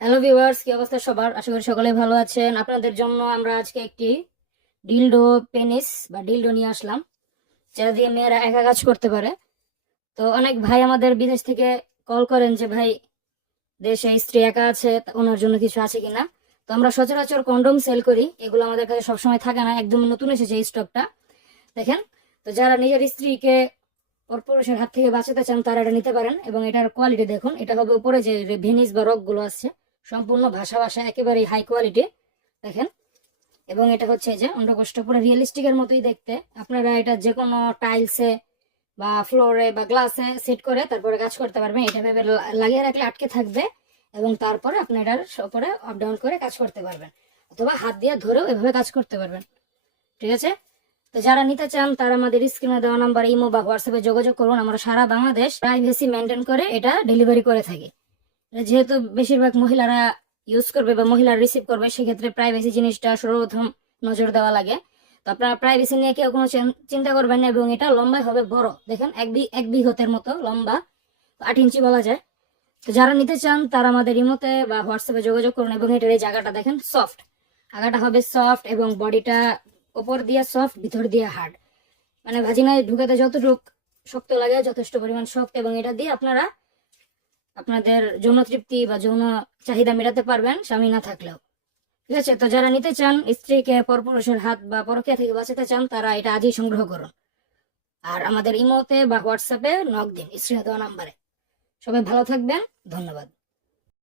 Hello viewers, কি অবস্থা সবার? আশা করি সকলে ভালো আছেন। আপনাদের জন্য আমরা আজকে একটি ডিলডো পেনিস বা ডিলডো নিয়ে আসলাম, যেটা দিয়ে মেয়েরা একা কাজ করতে পারে। তো অনেক ভাই আমাদের বিদেশ থেকে কল করেন যে ভাই, দেশে স্ত্রী একা আছে, তা ওনার জন্য কিছু আছে কিনা। তো আমরা সচরাচর কন্ডোম সেল করি, এগুলো আমাদের কাছে সবসময় থাকে না, একদম নতুন এসেছে এই স্টকটা। দেখেন, তো যারা নিজের স্ত্রীকে পরপুরুষের হাত থেকে বাঁচাতে চান তারা এটা নিতে পারেন। এবং এটার কোয়ালিটি দেখুন, এটা হবে উপরে যে ভেনিস বা রক গুলো আছে, সম্পূর্ণ ভাষা ভাষা একেবারে হাই কোয়ালিটি। দেখেন, এবং এটা হচ্ছে যে অন্ডকোষটা পুরো রিয়েলিস্টিকের মতোই দেখতে। আপনারা এটা যে কোনো টাইলসে বা ফ্লোরে বা গ্লাসে সেট করে তারপরে কাজ করতে পারবেন। এটা ভেবে লাগিয়ে রাখলে আটকে থাকবে, এবং তারপরে আপনি এটার উপরে আপ ডাউন করে কাজ করতে পারবেন, অথবা হাত দিয়ে ধরেও এভাবে কাজ করতে পারবেন। ঠিক আছে? তো যারা নিতে চান তারা আমাদের স্ক্রিনে দেওয়া নাম্বার ইমো বা হোয়াটসঅ্যাপে যোগাযোগ করুন। আমরা সারা বাংলাদেশ প্রাইভেসি মেনটেন করে এটা ডেলিভারি করে থাকি। যেহেতু বেশিরভাগ মহিলারা ইউজ করবে বা মহিলারা রিসিভ করবে, সেক্ষেত্রে প্রাইভেসি জিনিসটা সর্বপ্রথম নজর দেওয়া লাগে। তো আপনারা প্রাইভেসি নিয়ে কেউ কোনো চিন্তা করবেন না। এবং এটা লম্বায় হবে বড়, দেখেন এক বিঘতের মতো লম্বা, 8 ইঞ্চি বলা যায়। তো যারা নিতে চান তারা আমাদের ইমোতে বা হোয়াটসঅ্যাপে যোগাযোগ করুন। এবং এটার এই জায়গাটা দেখেন সফট, আগাটা হবে সফট এবং বডিটা উপর দিয়ে সফট, ভিতর দিয়ে হার্ড। মানে ভাজিনায় ঢুকাতে যতটুক শক্ত লাগে যথেষ্ট পরিমাণ শক্ত। এবং এটা দিয়ে আপনারা আপনাদের যৌন তৃপ্তি বা যৌন চাহিদা মেটাতে পারবেন স্বামী না থাকলেও। ঠিক আছে? তো যারা নিতে চান, স্ত্রীকে পরপুরুষের হাত বা পরকীয়া থেকে বাঁচাতে চান, তারা এটা আজই সংগ্রহ করুন। আর আমাদের ইমোতে বা হোয়াটসঅ্যাপে নক দিন স্ক্রিনে দেওয়া নাম্বারে। সবাই ভালো থাকবেন, ধন্যবাদ।